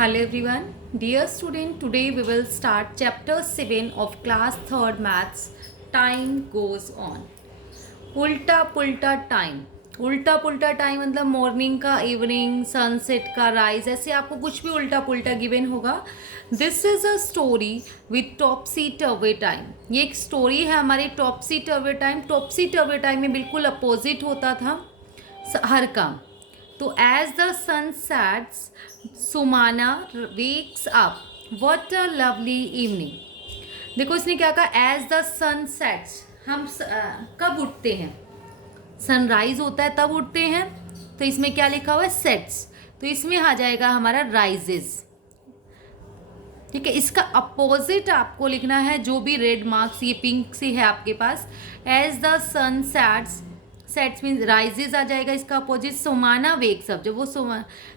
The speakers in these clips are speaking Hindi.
Hello everyone, dear student. Today we will start chapter 7 of class 3rd maths. Time goes on. उल्टा पुल्टा टाइम. उल्टा पुल्टा टाइम मतलब मॉर्निंग का, इवनिंग, सनसेट का, राइज, ऐसे आपको कुछ भी उल्टा पुल्टा गिवन होगा. This is a story with topsy turvy time. ये एक स्टोरी है हमारे टॉपसी टर्वे टाइम. टॉपसी टर्वे टाइम में बिल्कुल अपोजिट होता था हर काम. तो as the sun sets Sumana wakes up. What a lovely evening. देखो इसने क्या कहा, एज द सन सेट्स. हम कब उठते हैं, सनराइज होता है तब उठते हैं. तो इसमें क्या लिखा हुआ है, सेट्स. तो इसमें आ जाएगा हमारा राइजेस. ठीक है, इसका अपोजिट आपको लिखना है. जो भी रेड मार्क्स ये पिंक से है आपके पास. As the sun sets, sets means rises आ जाएगा. इसका अपोजिट सुमाना वेक्स अप. जब वो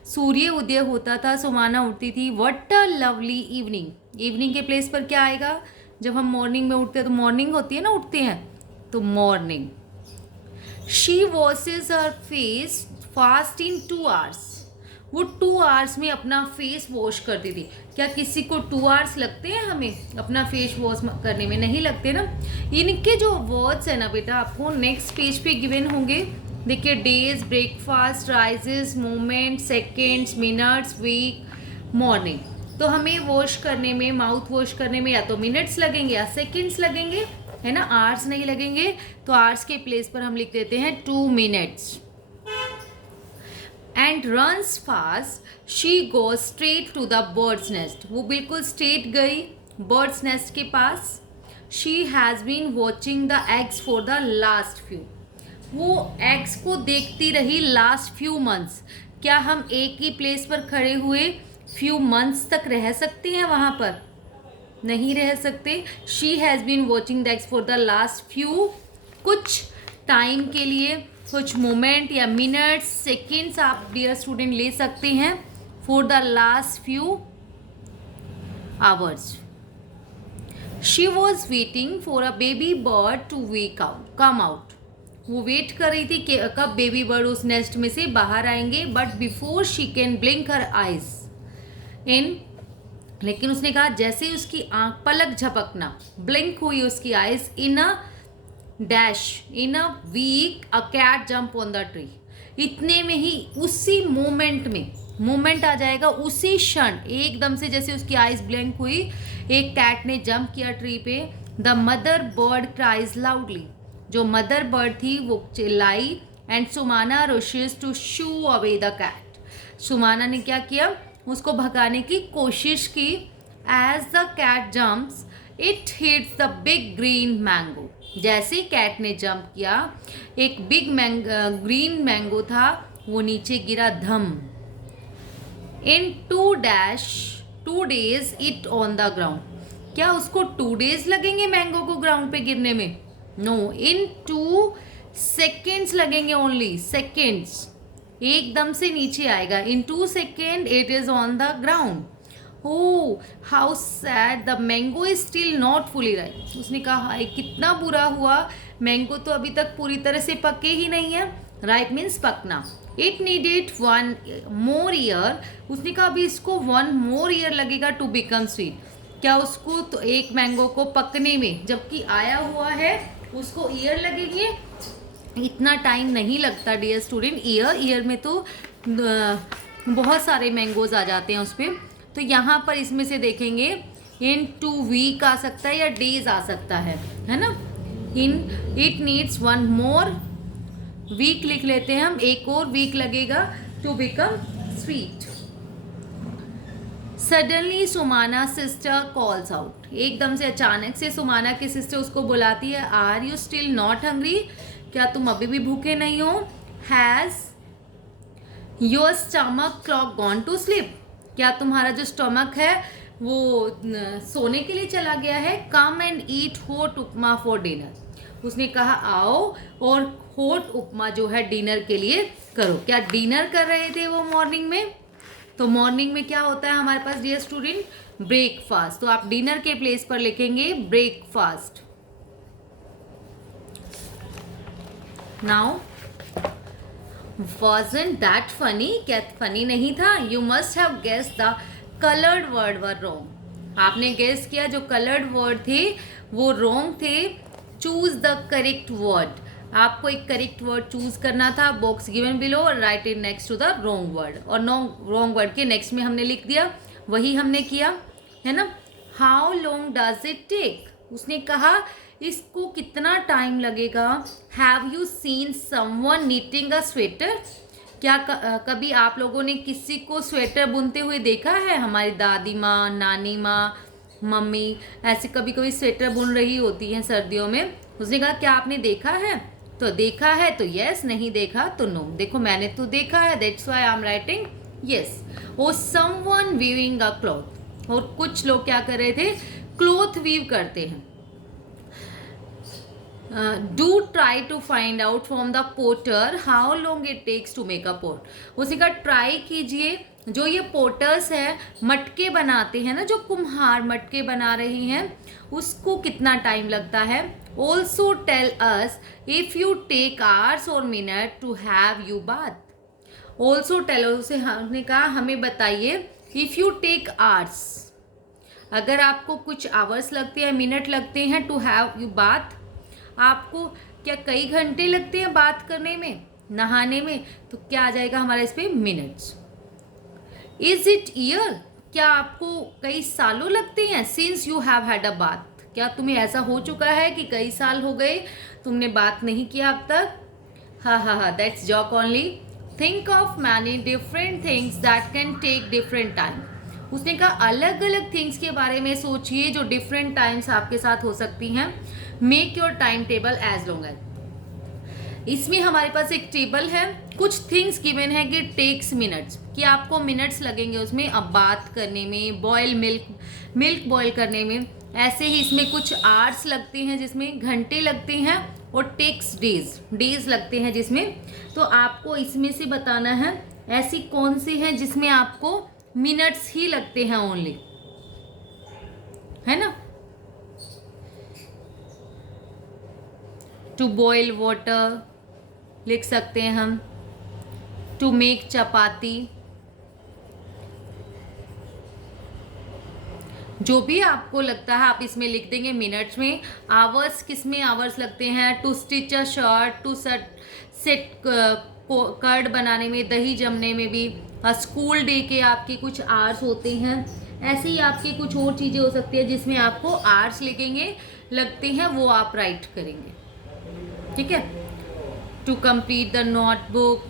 सूर्य उदय होता था, सुमाना उठती थी. What a lovely evening. Evening के प्लेस पर क्या आएगा, जब हम मॉर्निंग में उठते हैं तो मॉर्निंग होती है ना, उठते हैं तो morning. She washes her face fast in 2 hours. वो 2 hours में अपना फेस वॉश करती थी. क्या किसी को 2 hours लगते हैं हमें अपना फेस वॉश करने में? नहीं लगते ना. इनके जो वर्ड्स है ना बेटा, आपको नेक्स्ट पेज पे गिवन होंगे. देखिए, days, breakfast, rises, moment, seconds, minutes, week, morning. तो हमें वॉश करने में, माउथ वॉश करने में या तो मिनट्स लगेंगे या सेकेंड्स लगेंगे, है ना. आवर्स नहीं लगेंगे. तो आवर्स के प्लेस पर हम लिख देते हैं 2 minutes. And runs fast. She goes straight to the birds nest. वो बिल्कुल स्ट्रेट गई बर्ड्स नेस्ट के पास. She has been watching the eggs for the last few. वो एग्स को देखती रही लास्ट फ्यू मंथ्स. क्या हम एक ही प्लेस पर खड़े हुए फ्यू मंथ्स तक रह सकते हैं वहाँ पर? नहीं रह सकते. She has been watching the eggs for the last few, कुछ टाइम के लिए, कुछ मोमेंट या मिनट्स, सेकेंड्स आप डियर स्टूडेंट ले सकते हैं. For the last few hours. She was waiting for a baby bird to come out. वो वेट कर रही थी कि कब बेबी बर्ड उस नेस्ट में से बाहर आएंगे. But before she can blink her eyes in. लेकिन उसने कहा जैसे ही उसकी आंख पलक झपकना, ब्लिंक हुई उसकी eyes, in a dash, in a week a cat jump on the tree. इतने में ही, उसी मोमेंट में, मोमेंट आ जाएगा उसी क्षण, एकदम से जैसे उसकी आइज ब्लैंक हुई, एक कैट ने जंप किया ट्री पे. The mother bird cries loudly. जो मदर बर्ड थी वो चिल्लाई. And Sumana rushes to shoo away the cat. Sumana ने क्या किया, उसको भगाने की कोशिश की. As the cat jumps it hits the big green mango. जैसे डेज ने जंप किया, एक बिग ग्रीन मैंगो था, वो नीचे गिरा धम. इन 2 days it on the ground. क्या उसको 2 days लगेंगे मैंगो को ग्राउंड पे गिरने में? नो, इन 2 seconds लगेंगे. Only seconds. एकदम से नीचे आएगा. इन 2 seconds it is on the ground. Oh, how sad, the mango is still not fully ripe. उसने कहा हाय कितना बुरा हुआ, मैंगो तो अभी तक पूरी तरह से पके ही नहीं है. राइप मीन्स पकना. It needed 1 more year. उसने कहा अभी इसको 1 more year लगेगा टू बिकम स्वीट. क्या उसको तो एक मैंगो को पकने में, जबकि आया हुआ है, उसको ईयर लगेंगे? इतना टाइम नहीं लगता डियर स्टूडेंट. ईयर में तो बहुत सारे मैंगोज आ जाते हैं उस पर. तो यहाँ पर इसमें से देखेंगे, इन 2 week आ सकता है या डेज आ सकता है ना. In it needs 1 more week लिख लेते हैं हम. एक और वीक लगेगा to become sweet. Suddenly Sumana sister calls out. एकदम से अचानक से सुमाना की सिस्टर उसको बुलाती है. Are you still not hungry. क्या तुम अभी भी भूखे नहीं हो? Has your stomach clock gone to sleep. क्या तुम्हारा जो स्टमक है वो सोने के लिए चला गया है? Come and eat hot upma for dinner. उसने कहा आओ और हॉट उपमा जो है डिनर के लिए करो. क्या डिनर कर रहे थे वो मॉर्निंग में? तो मॉर्निंग में क्या होता है हमारे पास डियर स्टूडेंट? ब्रेकफास्ट. तो आप डिनर के प्लेस पर लिखेंगे breakfast. Now Wasn't that funny? क्या फनी नहीं था? You must have guessed the coloured word were wrong. आपने गेस किया, जो कलर्ड वर्ड थे वो रॉन्ग थे। Choose the correct word. आपको एक करेक्ट वर्ड चूज करना था। बॉक्स गिवन बिलो और write in next to the wrong word, और रॉन्ग वर्ड के नेक्स्ट में हमने लिख दिया, वही हमने किया है ना। How long does it take, उसने कहा इसको कितना टाइम लगेगा। Have you seen someone knitting a sweater, क्या कभी आप लोगों ने किसी को स्वेटर बुनते हुए देखा है। हमारी दादी माँ, नानी माँ, मम्मी ऐसे कभी कभी स्वेटर बुन रही होती हैं सर्दियों में। उसने कहा क्या आपने देखा है, तो देखा है तो यस, नहीं देखा तो नो। देखो मैंने तो देखा है, that's why I am writing yes. Oh someone weaving a cloth, और कुछ लोग क्या कर रहे थे, क्लॉथ वीव करते हैं। Do try to find out from the potter how long it takes to make a pot. उसी का ट्राई कीजिए, जो ये पोटर्स है, मटके बनाते हैं ना, जो कुम्हार मटके बना रहे हैं, उसको कितना टाइम लगता है। Also tell us if you take hours और minute to have you bath. Also tell, उसे हमने कहा हमें बताइए, इफ यू टेक आवर्स, अगर आपको कुछ आवर्स लगते हैं, मिनट लगते हैं, टू हैव यू बाथ, आपको क्या कई घंटे लगते हैं बात करने में, नहाने में, तो क्या आ जाएगा हमारा इस पे मिनट्स। इज इट ईयर, क्या आपको कई सालों लगते हैं। Since you have had a bath, क्या तुम्हें ऐसा हो चुका है कि कई साल हो गए तुमने बात नहीं किया अब तक। हा, that's joke only. Think of many different things that can take different time. उसने कहा अलग अलग थिंग्स के बारे में सोचिए जो डिफरेंट टाइम्स आपके साथ हो सकती हैं। Make your time table as long as, इसमें हमारे पास एक टेबल है, कुछ थिंग्स गिवन है कि टेक्स मिनट्स, कि आपको मिनट्स लगेंगे उसमें अब बात करने में, बॉयल मिल्क बॉयल करने में। ऐसे ही इसमें कुछ आवर्स लगते हैं जिसमें घंटे लगते हैं, और टेक्स डेज लगते हैं जिसमें। तो आपको इसमें से बताना है ऐसी कौन सी है जिसमें आपको मिनट्स ही लगते हैं ओनली, है ना। टू बॉयल वाटर लिख सकते हैं हम, टू मेक चपाती, जो भी आपको लगता है आप इसमें लिख देंगे मिनट्स में। आवर्स, किस में आवर्स लगते हैं, to stitch a shirt, to set curd बनाने में, दही जमने में भी। स्कूल डे के आपके कुछ आवर्स होते हैं, ऐसे ही आपके कुछ और चीज़ें हो सकती है जिसमें आपको आवर्स लगते हैं, वो आप राइट करेंगे, ठीक है। टू कंप्लीट द नोटबुक,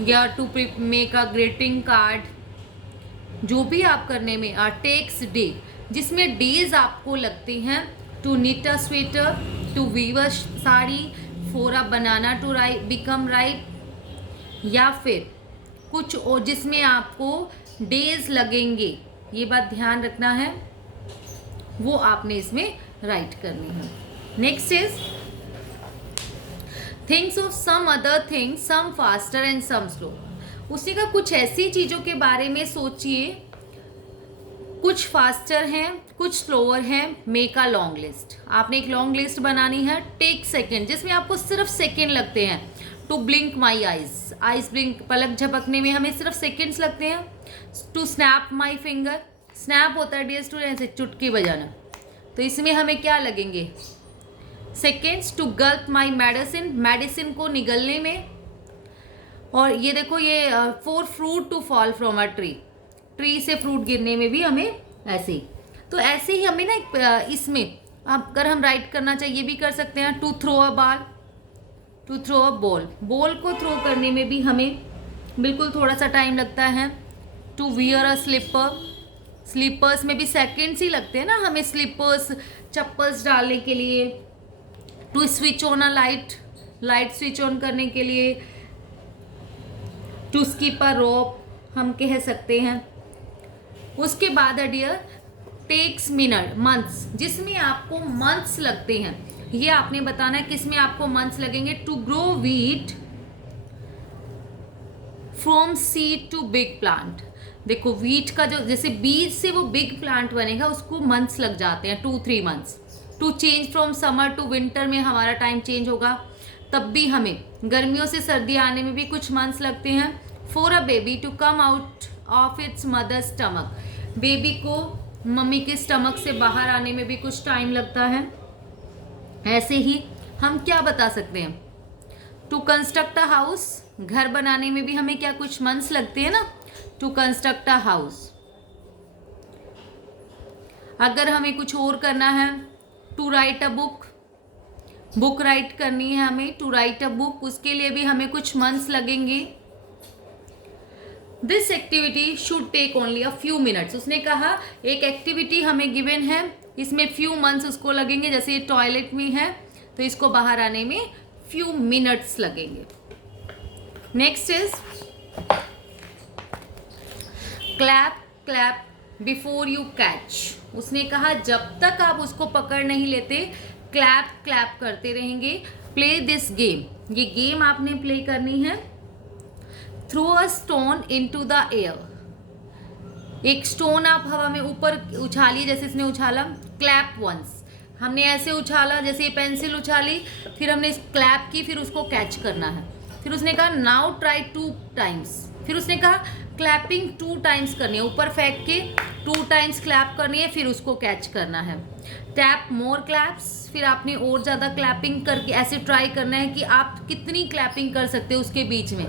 या to make a greeting card, जो भी आप करने में। टेक्स डे, जिसमें डेज आपको लगते हैं। To knit a sweater, to weave a sari, for a banana to become ripe, या फिर कुछ और जिसमें आपको डेज लगेंगे, ये बात ध्यान रखना है, वो आपने इसमें राइट करनी है। Next is things of some other things, some faster and some slow. उसी का कुछ ऐसी चीज़ों के बारे में सोचिए, कुछ फास्टर हैं, कुछ स्लोअर हैं। मेक अ लॉन्ग लिस्ट, आपने एक लॉन्ग लिस्ट बनानी है। टेक सेकेंड, जिसमें आपको सिर्फ सेकेंड लगते हैं। To blink my eyes blink, पलक झपकने में हमें सिर्फ सेकेंड्स लगते हैं। To snap my finger, snap होता है डियर स्टूडेंट ऐसे चुटकी बजाना, तो इसमें हमें क्या लगेंगे, seconds. To gulp my medicine, medicine को निगलने में। और ये देखो ये for fruit to fall from a tree से फ्रूट गिरने में भी हमें ऐसे ही। तो ऐसे ही हमें ना इसमें अगर हम राइट करना चाहिए भी कर सकते हैं। To throw a ball, to throw a ball को थ्रो करने में भी हमें बिल्कुल थोड़ा सा टाइम लगता है। To wear a slipper, slippers में भी सेकेंड्स ही लगते हैं ना हमें, स्लीपर्स चप्पल्स डालने के लिए। To switch on a light switch on करने के लिए। टू स्किप अ रोप हम कह सकते हैं। उसके बाद डियर टेक्स मिनट मंथ्स, जिसमें आपको मंथ्स लगते हैं, ये आपने बताना है किसमें आपको मंथ्स लगेंगे। To grow wheat from seed to big plant, देखो वीट का जो जैसे बीज से वो बिग प्लांट बनेगा उसको मंथ्स लग जाते हैं, 2-3 months. To change from summer to winter में हमारा टाइम चेंज होगा, तब भी हमें गर्मियों से सर्दी आने में भी कुछ मंथ्स लगते हैं। For a baby to come out of its mother stomach. Baby को मम्मी के स्टमक से बाहर आने में भी कुछ टाइम लगता है। ऐसे ही हम क्या बता सकते हैं, टू कंस्ट्रक्ट अ हाउस, घर बनाने में भी हमें क्या कुछ मंथ्स लगते हैं ना, टू कंस्ट्रक्ट अ हाउस। अगर हमें कुछ और करना है, to write a book, book write करनी है हमें, टू राइट अ बुक, उसके लिए भी हमें कुछ मंथ्स लगेंगे। This activity should take only a few minutes. उसने कहा एक एक्टिविटी हमें गिवन है, इसमें फ्यू मंथ्स उसको लगेंगे। जैसे ये टॉयलेट में है तो इसको बाहर आने में फ्यू मिनट्स लगेंगे। Next is clap clap before you catch. उसने कहा जब तक आप उसको पकड़ नहीं लेते क्लैप क्लैप करते रहेंगे। प्ले दिस गेम, ये गेम आपने प्ले करनी है। Throw a stone into the air, एक स्टोन आप हवा में ऊपर उछालिए, जैसे इसने उछाला। क्लैप वंस, हमने ऐसे उछाला जैसे ये पेंसिल उछाली, फिर हमने क्लैप की, फिर उसको कैच करना है। फिर उसने कहा नाउ ट्राई 2 टाइम्स। फिर उसने कहा क्लैपिंग 2 टाइम्स करनी है, ऊपर फेंक के 2 टाइम्स क्लैप करनी है, फिर उसको कैच करना है। टैप मोर क्लैप्स, फिर आपने और ज़्यादा क्लैपिंग करके ऐसे ट्राई करना है कि आप कितनी क्लैपिंग कर सकते हो उसके बीच में।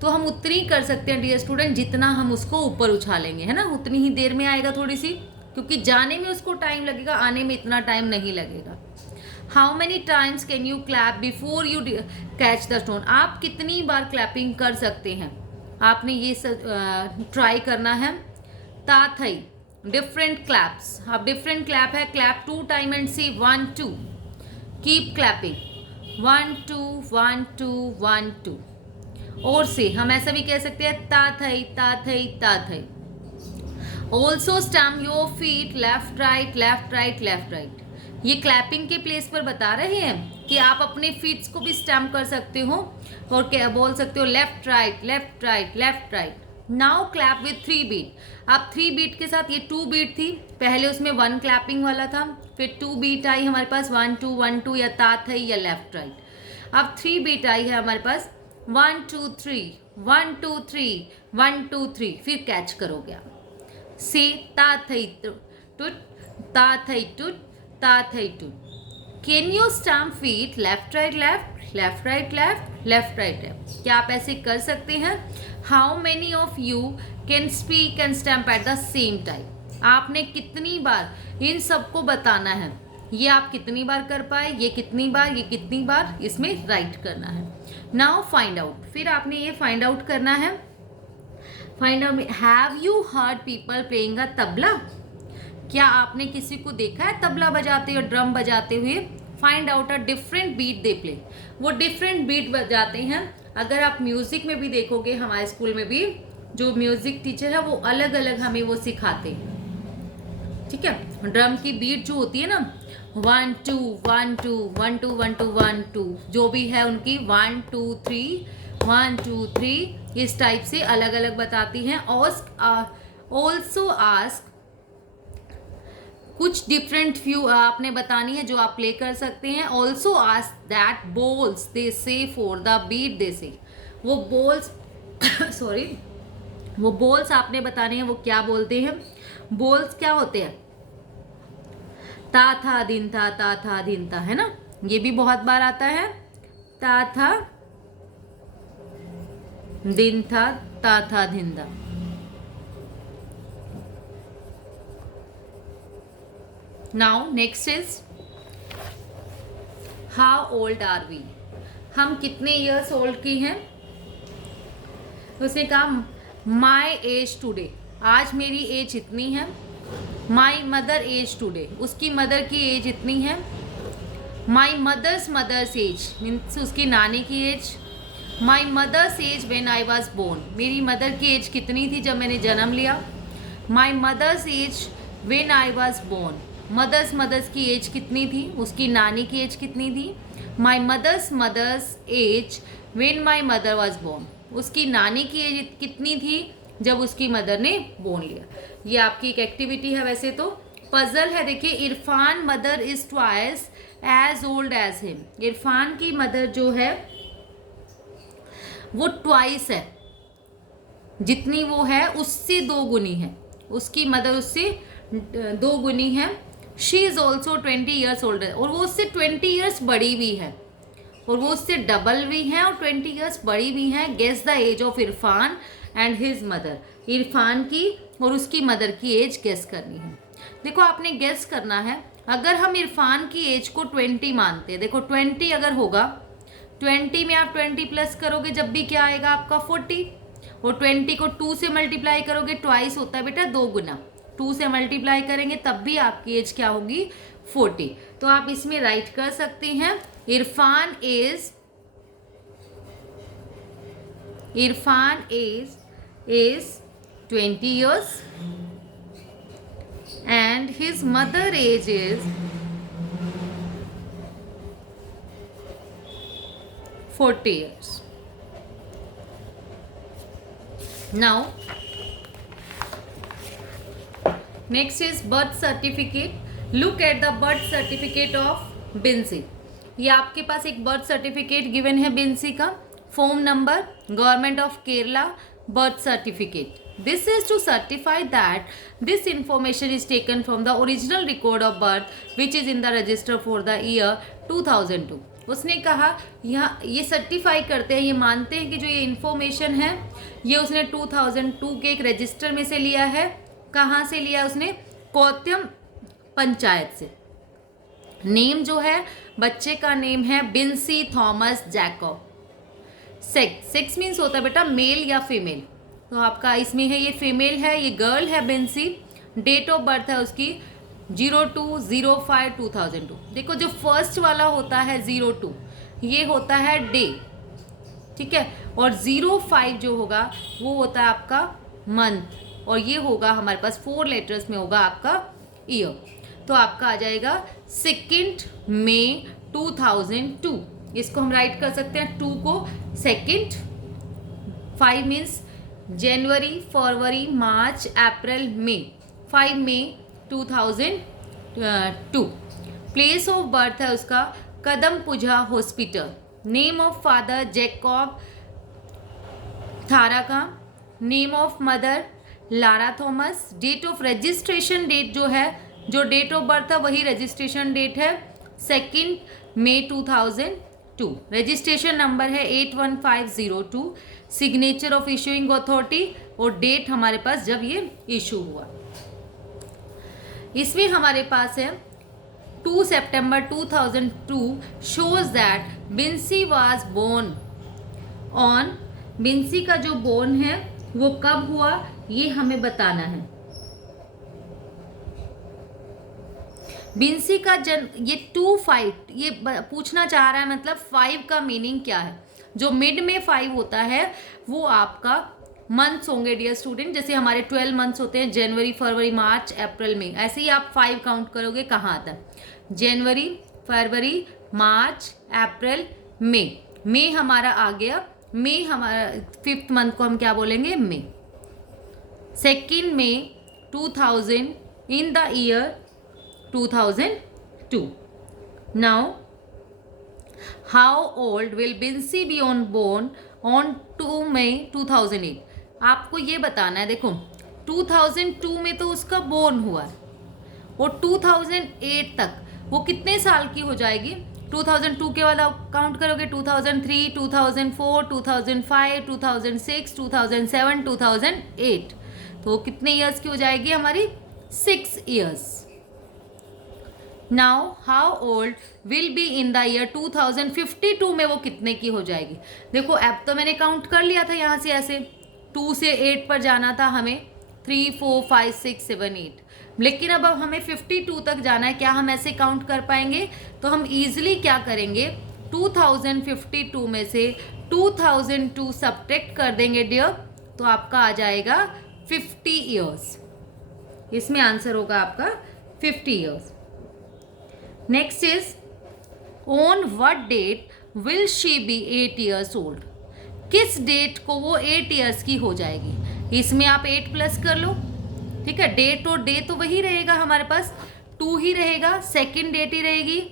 तो हम उतनी कर सकते हैं डियर स्टूडेंट जितना हम उसको ऊपर उछालेंगे, है ना, उतनी ही देर में आएगा थोड़ी सी, क्योंकि जाने में उसको टाइम लगेगा, आने में इतना टाइम नहीं लगेगा। How many times can you clap before you catch the stone, आप कितनी बार क्लैपिंग कर सकते हैं, आपने ये ट्राई करना है। ताथई डिफरेंट क्लैप्स, अब डिफरेंट क्लैप है, clap 2 time and see 1 2, keep clapping 1 2 1 2 1 2। और से हम ऐसा भी कह सकते हैं ताथई ताथई ताथई। Also stamp your feet left right left right left right. ये क्लैपिंग के प्लेस पर बता रहे हैं कि आप अपने फीट्स को भी स्टैम्प कर सकते हो और क्या बोल सकते हो, left right left right left right. Now clap with 3 beat. अब 3 बीट के साथ, ये 2 बीट थी पहले, उसमें 1 क्लैपिंग वाला था, फिर 2 बीट आई हमारे पास 1 2 1 2 या ताथई या लेफ्ट राइट। अब 3 बीट आई है हमारे पास 1 2 3 1 2 3 1 2 3, फिर कैच करोगे आप। से ताथई टुट ताथई टुट ताथई टुट। Can you stamp feet left right left left right left left right left, क्या आप ऐसे कर सकते हैं। How many of you can speak and stamp at the same time, आपने कितनी बार इन सबको बताना है, ये आप कितनी बार कर पाए, ये कितनी बार, ये कितनी बार, इसमें राइट करना है। नाउ फाइंड आउट, फिर आपने ये फाइंड आउट करना है। फाइंड आउट में have you heard people playing a tabla, क्या आपने किसी को देखा है तबला बजाते हुए, ड्रम बजाते हुए। Find out a different beat they play, वो डिफरेंट बीट बजाते हैं। अगर आप म्यूजिक में भी देखोगे, हमारे स्कूल में भी जो म्यूजिक टीचर है वो अलग अलग हमें वो सिखाते हैं, ठीक है। ड्रम की बीट जो होती है ना, 1 2 1 2 1 2 1 2 1 2, जो भी है उनकी 1 2 3 1 2 3, इस टाइप से अलग अलग बताती हैं। ऑल्सो आस्क, कुछ डिफरेंट फ्यू आपने बतानी है जो आप प्ले कर सकते हैं। ऑल्सो आस्क दैट बोल्स दे से फॉर द बीट दे से, वो बोल्स सॉरी, वो बोल्स आपने बताने हैं वो क्या बोलते हैं। बोल्स क्या होते हैं, ता था दिन था, है ना, ये भी बहुत बार आता है। ता था दिन था, ता था दिन था। Now next is how old are we, हम कितने ईयर्स ओल्ड की हैं। उसने कहा माई एज टूडे, आज मेरी एज इतनी है। माई मदर एज टूडे, उसकी मदर की एज इतनी है। माई मदर्स एज मीन्स उसकी नानी की age. My mother's age when I was born, मेरी मदर की एज कितनी थी जब मैंने जन्म लिया। My mother's age when I was born, mother's की एज कितनी थी, उसकी नानी की एज कितनी थी। My mother's age when my mother was born, उसकी नानी की एज कितनी थी जब उसकी मदर ने बोर्न लिया। ये आपकी एक एक्टिविटी है। वैसे तो पजल है, देखिए Irfan mother is twice as old as him, Irfan की मदर जो है वो ट्वाइस है, जितनी वो है उससे 2 गुनी है, उसकी मदर उससे 2 गुनी है। She is also 20 years older, और वो उससे 20 ईयर्स बड़ी भी है, और वो उससे डबल भी है और 20 ईयर्स बड़ी भी हैं। Guess the age of Irfan and his mother. Irfan की और उसकी मदर की एज गेस करनी है। देखो आपने गेस करना है, अगर हम इरफान की एज को 20 मानते हैं, देखो 20 अगर होगा, 20 में आप 20 प्लस करोगे जब भी क्या आएगा आपका 40, और 20 को 2 से मल्टीप्लाई करोगे, ट्वाइस होता है बेटा 2 गुना, 2 से मल्टीप्लाई करेंगे तब भी आपकी एज क्या होगी 40। तो आप इसमें राइट कर सकते हैं Irfan is 20 years and his mother age is 40 years. Now next is birth certificate. Look at the birth certificate of Binsy. ये आपके पास एक बर्थ सर्टिफिकेट गिवन है बिंसी का, form number government of Kerala birth certificate. This is to certify that this information is taken from the original record of birth which is in the register for the year 2002। उसने कहा यहाँ ये सर्टिफाई करते हैं, ये मानते हैं कि जो ये इंफॉर्मेशन है ये उसने 2002 के एक रजिस्टर में से लिया है। कहाँ से लिया उसने? कौत्यम पंचायत से। नेम जो है बच्चे का नेम है Binsy Thomas Jacob. Sex means होता है बेटा मेल या फीमेल, तो आपका इसमें है ये फीमेल है, ये गर्ल है बिंसी। डेट ऑफ बर्थ है उसकी 02/05/2002। देखो जो फर्स्ट वाला होता है 02 ये होता है डे, ठीक है, और 05 जो होगा वो होता है आपका मंथ, और ये होगा हमारे पास 4 लेटर्स में होगा आपका ईयर। तो आपका आ जाएगा 2 मई 2002। इसको हम राइट कर सकते हैं 2 को 2, 5 मीन्स जनवरी, फरवरी, मार्च, अप्रैल, मई, 5 मई 2002। प्लेस ऑफ बर्थ है उसका Kadam Pooja hospital. Name of father Jacob Tharaka. Name of mother Lara Thomas. Date of registration date जो है, जो डेट ऑफ बर्थ है वही रजिस्ट्रेशन डेट है 2 मई 2002। रजिस्ट्रेशन नंबर है 81502। सिग्नेचर ऑफ इशूइंग अथॉरिटी और डेट हमारे पास जब ये इशू हुआ। इसमें हमारे पास है 2 सितंबर 2002 shows that Binsy was born on। Binsy का जो बोर्न है वो कब हुआ ये हमें बताना है। बिंसी का जन्म ये 2-5 ये पूछना चाह रहा है, मतलब 5 का मीनिंग क्या है। जो मिड में 5 होता है वो आपका मंथ्स होंगे डियर स्टूडेंट। जैसे हमारे 12 मंथ्स होते हैं जनवरी, फरवरी, मार्च, अप्रैल, मई, ऐसे ही आप 5 काउंट करोगे कहाँ आता है। जनवरी, फरवरी, मार्च, अप्रैल, मई। मई हमारा आ गया, मई हमारा 5th मंथ को हम क्या बोलेंगे मई। 2 मई 2000 in the year 2002। Now, how old will Binsi be born on 2 May 2008? आपको ये बताना है। देखो 2002 में तो उसका बोर्न हुआ है और 2008 तक वो कितने साल की हो जाएगी। 2002 के वाला काउंट करोगे 2003, 2004, 2005, 2006, 2007, 2008, तो वो कितने ईयर्स की हो जाएगी हमारी 6 years. Now how old will be in the year 2052 में वो कितने की हो जाएगी। देखो अब तो मैंने काउंट कर लिया था यहाँ से, ऐसे 2 से 8 पर जाना था हमें, 3, 4, 5, 6, 7, 8, लेकिन अब हमें 52 तक जाना है। क्या हम ऐसे काउंट कर पाएंगे? तो हम इजीली क्या करेंगे 2052 में से 2002 सब्ट्रैक्ट कर देंगे डियर, तो आपका आ जाएगा 50 ईयर्स। इसमें आंसर होगा आपका 50 years. Next is on what date will she be 8 years old. किस डेट को वो 8 ईयर्स की हो जाएगी। इसमें आप 8 प्लस कर लो, ठीक है। डेट और डे तो वही रहेगा हमारे पास, 2 ही रहेगा, सेकंड डेट ही रहेगी,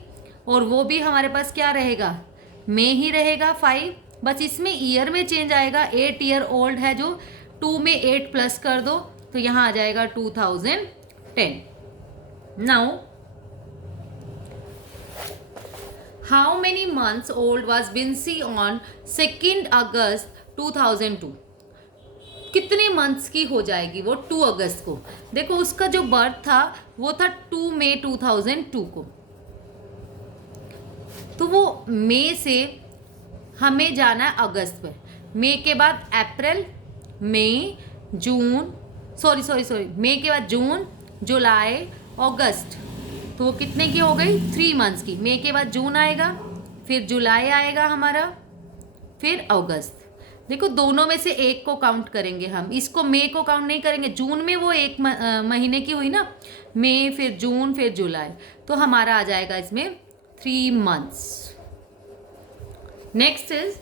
और वो भी हमारे पास क्या रहेगा में ही रहेगा 5। बस इसमें ईयर में चेंज आएगा। 8 ईयर ओल्ड है जो 2 में 8 प्लस कर दो तो यहाँ आ जाएगा 2010. Now how many months old was Vinci on 2 अगस्त 2002. कितने मंथ्स की हो जाएगी वो 2 अगस्त को. देखो उसका जो बर्थ था वो था 2 मई 2002 को. तो वो मई से हमें जाना है अगस्त पे. मई के बाद अप्रैल, मई, जून, सॉरी मई के बाद जून, जुलाई, अगस्त. तो वो कितने की हो गई? 3 मंथ्स की. मई के बाद जून आएगा, फिर जुलाई आएगा हमारा, फिर अगस्त. देखो दोनों में से एक को काउंट करेंगे हम, इसको मई को काउंट नहीं करेंगे. जून में वो 1 महीने की हुई ना, मई फिर जून फिर जुलाई, तो हमारा आ जाएगा इसमें 3 months. Next is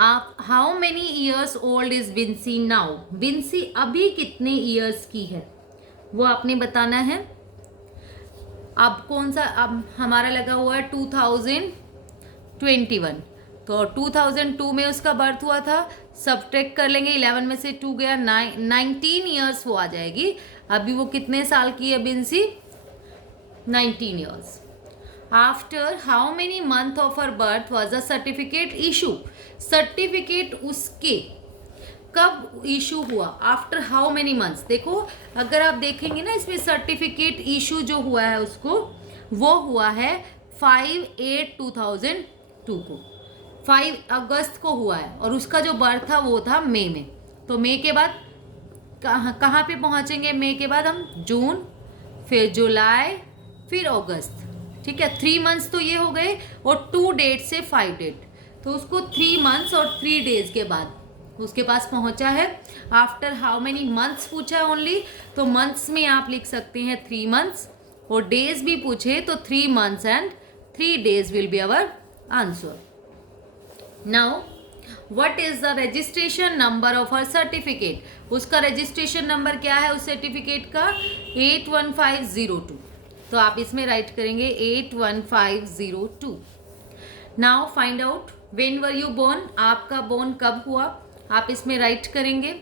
how many years old is Vinci now. Vinci अभी कितने ईयर्स की है वो आपने बताना है. अब कौन सा, अब हमारा लगा हुआ है 2021. तो 2002 में उसका बर्थ हुआ था, सब्ट्रैक्ट कर लेंगे, 11 में से 2 गया, 19 ईयर्स वो आ जाएगी. अभी वो कितने साल की है Vinci? 19 years. After how many month of her birth was a certificate issue. Certificate उसके कब इशू हुआ? After how many months. देखो अगर आप देखेंगे ना इसमें सर्टिफिकेट इशू जो हुआ है उसको, वो हुआ है 5/8/2002 को. 5 अगस्त को हुआ है और उसका जो बर्थ था वो था मई में. तो मई के बाद कहाँ पे पहुँचेंगे? मई के बाद हम जून, फिर जुलाई, फिर अगस्त. ठीक है, 3 मंथ्स तो ये हो गए और 2 डेट से 5 डेट, तो उसको 3 मंथ्स और 3 डेज के बाद उसके पास पहुंचा है. आफ्टर हाउ मेनी मंथ्स पूछा है ओनली, तो मंथ्स में आप लिख सकते हैं 3 मंथ्स, और डेज भी पूछे तो 3 months and 3 days will be our answer. Now what is the registration number of her certificate. उसका रजिस्ट्रेशन नंबर क्या है उस सर्टिफिकेट का? 81502. तो आप इसमें राइट करेंगे 81502. Now find out when were you born. आपका बोर्न कब हुआ, आप इसमें राइट करेंगे.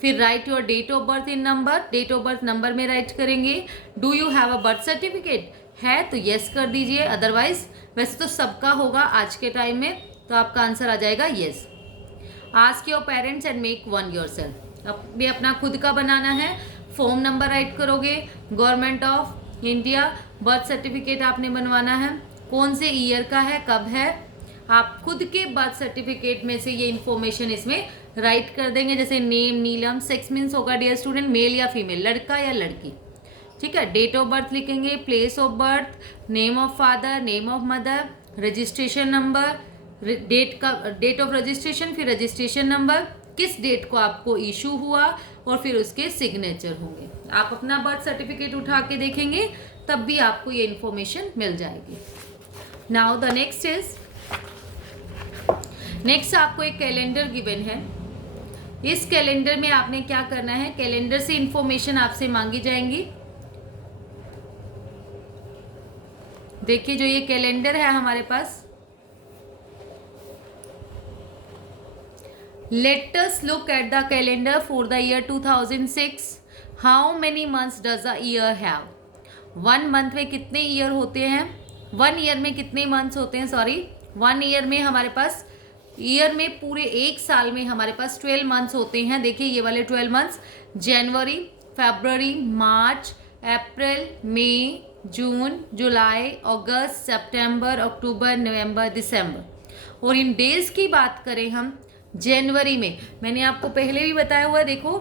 फिर write your date of birth in number. Date of birth number में राइट करेंगे. Do you have a birth certificate? है तो यस कर दीजिए, अदरवाइज वैसे तो सबका होगा आज के टाइम में, तो आपका आंसर आ जाएगा yes. Ask your parents and make one yourself. अब भी अपना खुद का बनाना है. फॉर्म नंबर राइट करोगे, government of India, birth certificate आपने बनवाना है, कौन से ईयर का है, कब है. आप खुद के बर्थ सर्टिफिकेट में से ये इन्फॉर्मेशन इसमें राइट कर देंगे. जैसे नेम नीलम, सेक्स मीन्स होगा डियर स्टूडेंट मेल या फीमेल, लड़का या लड़की. ठीक है, डेट ऑफ बर्थ लिखेंगे, place of birth, name of father, name of mother, registration number, date of registration, फिर रजिस्ट्रेशन नंबर, किस डेट को आपको इशू हुआ, और फिर उसके सिग्नेचर होंगे. आप अपना बर्थ सर्टिफिकेट उठा के देखेंगे तब भी आपको ये इन्फॉर्मेशन मिल जाएगी. नाउ द नेक्स्ट आपको एक कैलेंडर गिवन है. इस कैलेंडर में आपने क्या करना है, कैलेंडर से इंफॉर्मेशन आपसे मांगी जाएंगी. देखिए जो ये कैलेंडर है हमारे पास, let us look at the calendar for the year 2006. How many months does a year have. 1 month में कितने ईयर होते हैं, 1 ईयर में कितने मंथ्स होते हैं, सॉरी 1 ईयर में हमारे पास, ईयर में पूरे एक साल में हमारे पास 12 मंथ्स होते हैं. देखिए ये वाले 12 मंथ्स, जनवरी, फरवरी, मार्च, अप्रैल, मई, जून, जुलाई, अगस्त, सितंबर, अक्टूबर, नवंबर, दिसंबर. और इन डेज की बात करें हम, जनवरी में मैंने आपको पहले भी बताया हुआ है. देखो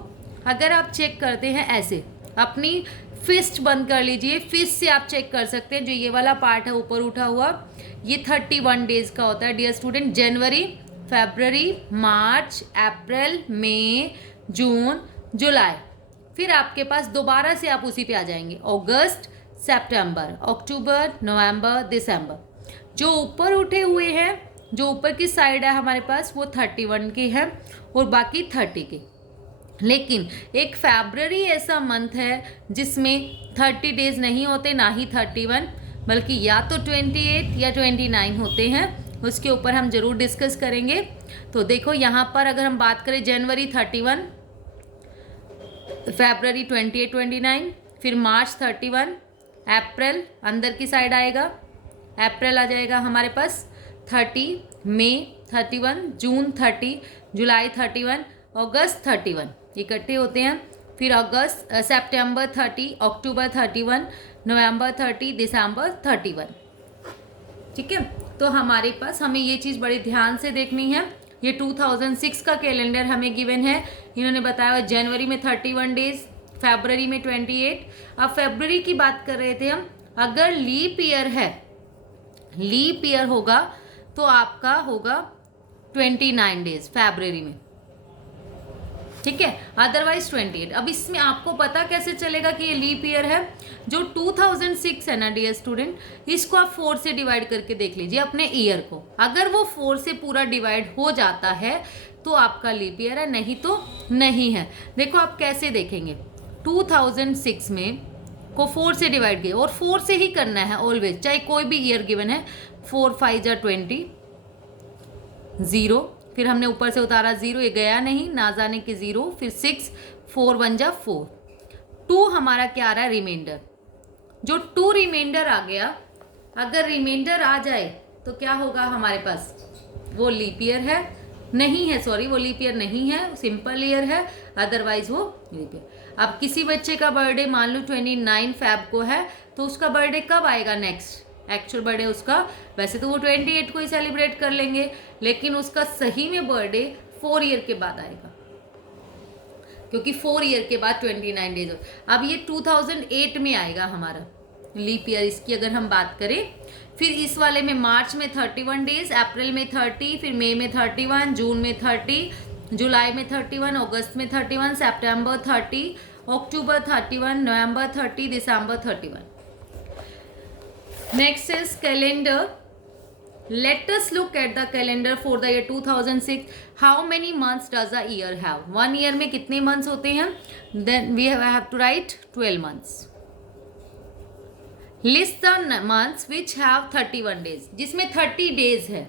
अगर आप चेक करते हैं ऐसे, अपनी फिस्ट बंद कर लीजिए, फिस्ट से आप चेक कर सकते हैं. जो ये वाला पार्ट है ऊपर उठा हुआ, ये 31 डेज का होता है डियर स्टूडेंट. जनवरी, फरवरी, मार्च, अप्रैल, मई, जून, जुलाई. फिर आपके पास दोबारा से आप उसी पे आ जाएंगे, अगस्त, सितंबर, अक्टूबर, नवंबर, दिसंबर. जो ऊपर उठे हुए हैं, जो ऊपर की साइड है हमारे पास, वो 31 के हैं और बाकी 30 के. लेकिन एक फरवरी ऐसा मंथ है जिसमें 30 डेज नहीं होते, ना ही 31, बल्कि या तो 28 या 29 होते हैं. उसके ऊपर हम ज़रूर डिस्कस करेंगे। तो देखो यहाँ पर अगर हम बात करें जनवरी 31, फरवरी 28 29, फिर मार्च 31, अप्रैल अंदर की साइड आएगा, अप्रैल आ जाएगा हमारे पास 30, मई 31, जून 30, जुलाई 31, अगस्त 31 इकट्ठे होते हैं। फिर अगस्त सितंबर 30, अक्टूबर 31, नवंबर 30, दिसंबर 31। ठीक है, तो हमारे पास हमें ये चीज़ बड़े ध्यान से देखनी है। ये 2006 का कैलेंडर हमें गिवन है, इन्होंने बताया जनवरी में 31 डेज, फरवरी में 28। अब फरवरी की बात कर रहे थे हम, अगर लीप ईयर है, लीप ईयर होगा तो आपका होगा 29 डेज फरवरी में। ठीक है, अदरवाइज 28। अब इसमें आपको पता कैसे चलेगा कि ये लीप ईयर है? जो 2006 है ना डियर स्टूडेंट, इसको आप 4 से डिवाइड करके देख लीजिए अपने ईयर को। अगर वो 4 से पूरा डिवाइड हो जाता है तो आपका लीप ईयर है, नहीं तो नहीं है। देखो आप कैसे देखेंगे, 2006 में को 4 से डिवाइड किया, और 4 से ही करना है ऑलवेज, चाहे कोई भी ईयर गिवन है। 4 5 जा 20, 0, फिर हमने ऊपर से उतारा 0, ये गया नहीं, ना जाने के 0, फिर 6, 4 1 जा 4, 2 हमारा क्या आ रहा है? रिमाइंडर। जो 2 रिमाइंडर आ गया, अगर रिमाइंडर आ जाए तो क्या होगा हमारे पास? वो लीप ईयर है नहीं है, सॉरी वो लीप ईयर नहीं है, सिंपल ईयर है, अदरवाइज वो लीप ईयर। अब किसी बच्चे का बर्थडे मान लो 29 फेब को है, तो उसका बर्थडे कब आएगा? नेक्स्ट एक्चुअल बर्थडे उसका, वैसे तो वो 28 को ही सेलिब्रेट कर लेंगे, लेकिन उसका सही में बर्थडे 4 ईयर के बाद आएगा, क्योंकि 4 ईयर के बाद 29 डेज। अब ये 2008 में आएगा हमारा लीप ईयर, इसकी अगर हम बात करें। फिर इस वाले में मार्च में 31 डेज, अप्रैल में 30, फिर मई में 31, जून में 30, जुलाई में 31, अगस्त में 31, सितंबर 30, अक्टूबर 31, नवंबर 30, दिसंबर 31। Next is calendar. Let us look at the calendar for the year 2006. How many months does a year have? 1 year में कितने months होते हैं? Then we have to write 12 months. List the months which have 31 days. जिसमें 30 days है,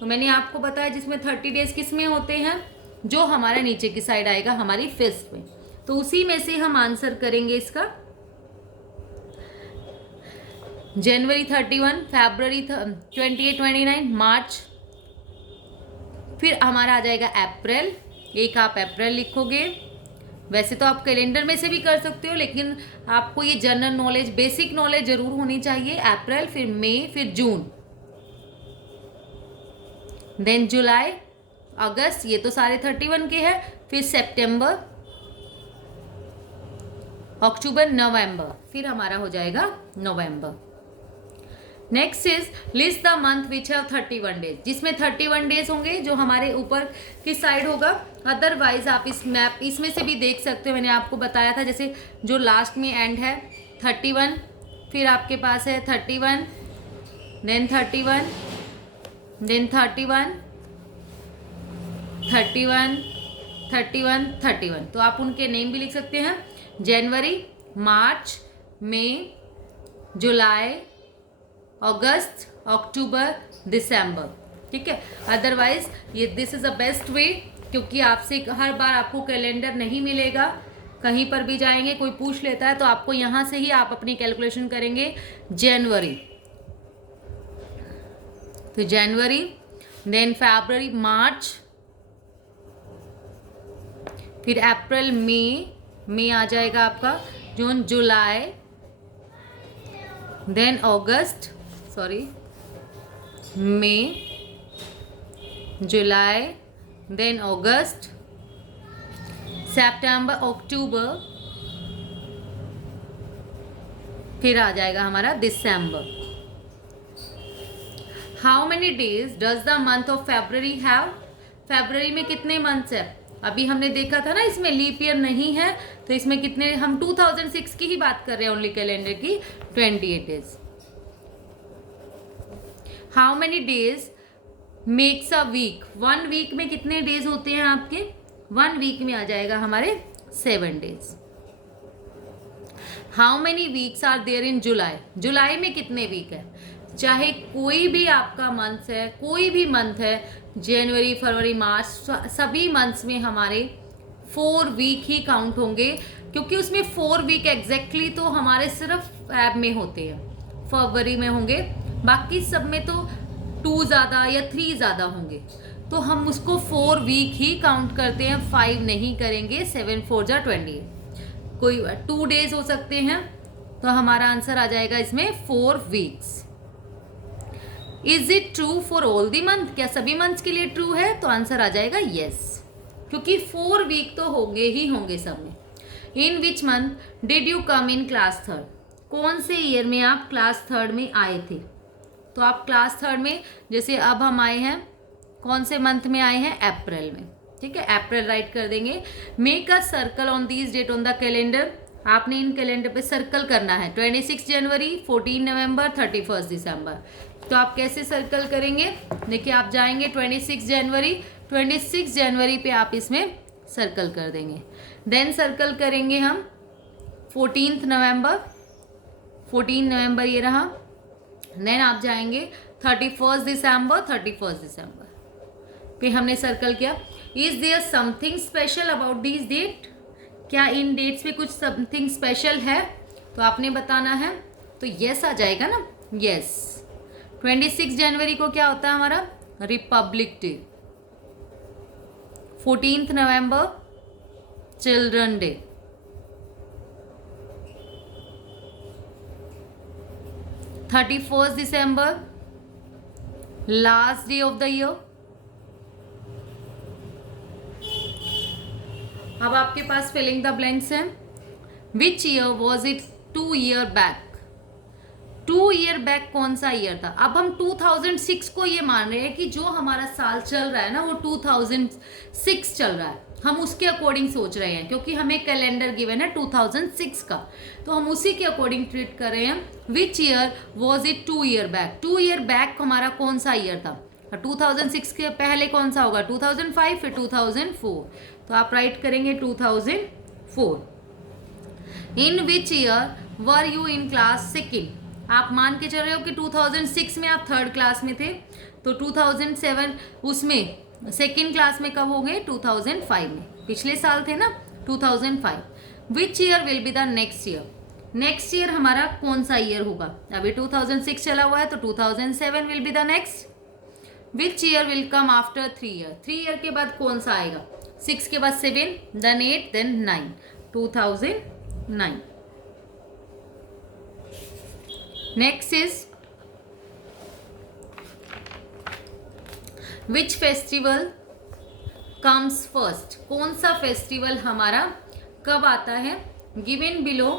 तो मैंने आपको बताया जिसमें 30 days किस में होते हैं? जो हमारा नीचे की साइड आएगा हमारी फिस्ट में, तो उसी में से हम आंसर करेंगे इसका। जनवरी 31, फरवरी 28 29, मार्च, फिर हमारा आ जाएगा अप्रैल, एक आप अप्रैल लिखोगे। वैसे तो आप कैलेंडर में से भी कर सकते हो, लेकिन आपको ये जनरल नॉलेज, बेसिक नॉलेज जरूर होनी चाहिए। अप्रैल, फिर मई, फिर जून, देन जुलाई, अगस्त, ये तो सारे 31 के हैं, फिर सितंबर, अक्टूबर, नवंबर, फिर हमारा हो जाएगा नवंबर। Next is list the month which have 31 days, जिसमें 31 डेज होंगे, जो हमारे ऊपर की साइड होगा। अदरवाइज आप इस मैप इसमें से भी देख सकते हो, मैंने आपको बताया था, जैसे जो लास्ट में एंड है 31, फिर आपके पास है 31, देन 31, देन 31, 31, 31, 31, तो आप उनके नेम भी लिख सकते हैं, जनवरी, मार्च, मई, जुलाई, अगस्त, अक्टूबर, दिसंबर। ठीक है, अदरवाइज ये this is the best way, क्योंकि आपसे हर बार आपको कैलेंडर नहीं मिलेगा, कहीं पर भी जाएंगे कोई पूछ लेता है, तो आपको यहाँ से ही आप अपनी कैलकुलेशन करेंगे। जनवरी, तो जनवरी, देन फरवरी, मार्च, फिर अप्रैल, मई आ जाएगा आपका, जून, जुलाई, देन अगस्त, सॉरी मई, जुलाई, देन अगस्त, सितंबर, अक्टूबर, फिर आ जाएगा हमारा दिसंबर। How many days does the month of February have? फरवरी में कितने मंथ्स है? अभी हमने देखा था ना, इसमें लीप ईयर नहीं है, तो इसमें कितने, हम 2006 की ही बात कर रहे हैं, ओनली कैलेंडर की, 28 days. How many days makes a week? 1 week में कितने डेज होते हैं आपके? 1 वीक में आ जाएगा हमारे 7 days. How many weeks are there in July? जुलाई में कितने वीक है? चाहे कोई भी आपका मंथ है, कोई भी मंथ है, जनवरी, फरवरी, मार्च, सभी मंथ्स में हमारे 4 वीक ही काउंट होंगे, क्योंकि उसमें 4 वीक एग्जैक्टली तो हमारे सिर्फ फैब में होते हैं, फरवरी में होंगे, बाकी सब में तो 2 ज़्यादा या 3 ज़्यादा होंगे, तो हम उसको 4 वीक ही काउंट करते हैं, 5 नहीं करेंगे। 7 4 जा 20, कोई 2 डेज हो सकते हैं, तो हमारा आंसर आ जाएगा इसमें 4 weeks. Is it true for all the month, क्या सभी मंथ्स के लिए ट्रू है? तो आंसर आ जाएगा यस, क्योंकि 4 वीक तो होंगे ही होंगे सब में। In which month did you come in class 3, कौन से ईयर में आप क्लास 3 में आए थे? तो आप क्लास 3 में, जैसे अब हम आए हैं, कौन से मंथ में आए हैं? अप्रैल में, ठीक है, अप्रैल राइट कर देंगे। Make a circle on this date on the calendar, आपने इन कैलेंडर पे सर्कल करना है, 26 जनवरी, 14 नवंबर, 31 दिसंबर। तो आप कैसे सर्कल करेंगे? देखिए, आप जाएंगे 26 जनवरी, 26 जनवरी पे आप इसमें सर्कल कर देंगे। देन सर्कल करेंगे हम 14 नवंबर, 14 नवंबर ये रहा। देन आप जाएंगे 31 दिसंबर, 31 दिसंबर पे हमने सर्कल किया। Is there something special about this date, क्या इन डेट्स पे कुछ समथिंग स्पेशल है? तो आपने बताना है, तो यस आ जाएगा ना, यस। 26 जनवरी को क्या होता है हमारा? Republic day. 14 November children day. 31 December last day of the year. अब आपके पास फिलिंग द ब्लैंक्स हैं। Which year was it 2 year back, 2 year back कौन सा ईयर था? अब हम 2006 को ये मान रहे हैं कि जो हमारा साल चल रहा है ना, वो 2006 चल रहा है, हम उसके अकॉर्डिंग सोच रहे हैं, क्योंकि हमें कैलेंडर गिवन है 2006 का, तो हम उसी के अकॉर्डिंग ट्रीट कर रहे हैं। Which year was it 2 year back, 2 year back हमारा कौन सा ईयर था? 2006 के पहले कौन सा होगा? 2005, फिर 2004, तो आप राइट करेंगे 2004। In which year were you in class 2, आप मान के चल रहे हो कि 2006 में आप 3rd क्लास में थे, तो 2007 उसमें 2nd क्लास में कब हो गए? 2005 में, पिछले साल थे ना 2005। विच year will be the next year, next year हमारा कौन सा ईयर होगा? अभी 2006 चला हुआ है, तो 2007 will be the next. Which year will come after 3 year, 3 year के बाद कौन सा आएगा? 6 के बाद 7, then 8, then 9, 2009। Next is which festival comes first, कौन सा फेस्टिवल हमारा कब आता है? Given below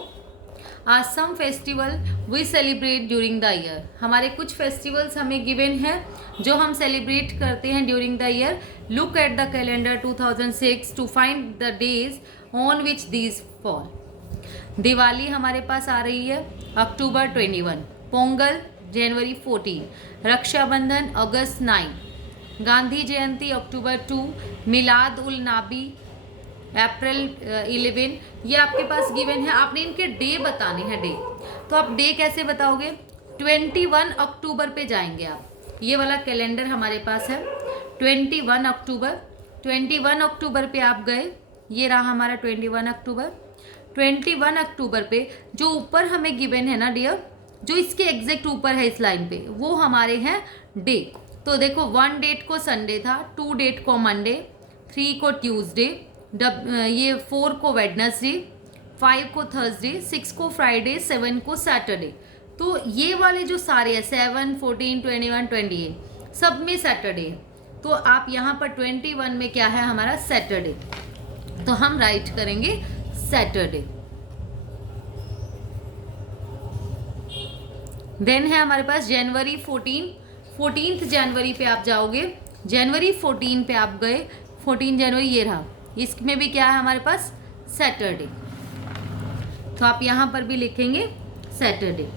are some festival we celebrate during the year, हमारे कुछ फेस्टिवल्स हमें गिवन है जो हम सेलिब्रेट करते हैं during the year. Look at the calendar 2006 to find the days on which these fall. Diwali हमारे पास आ रही है अक्टूबर 21, पोंगल जनवरी 14, रक्षाबंधन अगस्त 9, गांधी जयंती अक्टूबर 2, मिलाद उल नबी अप्रैल 11, ये आपके पास गिवन है। आपने इनके डे बताने हैं, डे, तो आप डे कैसे बताओगे? 21 अक्टूबर पे जाएंगे आप, ये वाला कैलेंडर हमारे पास है 21 अक्टूबर, 21 अक्टूबर पे आप गए, ये रहा हमारा 21 अक्टूबर। 21 अक्टूबर पे जो ऊपर हमें गिवन है ना डियर, जो इसके एग्जैक्ट ऊपर है इस लाइन पे, वो हमारे हैं डे। तो देखो 1 डेट को संडे था, 2 डेट को मंडे, 3 को ट्यूसडे, ये 4 को वेडनेसडे, 5 को थर्सडे, 6 को फ्राइडे, 7 को सैटरडे। तो ये वाले जो सारे हैं 7, 14, 21, 28 सब में सैटरडे, तो आप यहाँ पर 21 में क्या है हमारा? सैटरडे, तो हम राइट करेंगे सैटरडे। देन है हमारे पास जनवरी 14 जनवरी पे आप जाओगे, जनवरी 14 पे आप गए, 14 जनवरी ये रहा, इसमें भी क्या है हमारे पास? सैटरडे, तो आप यहाँ पर भी लिखेंगे सैटरडे।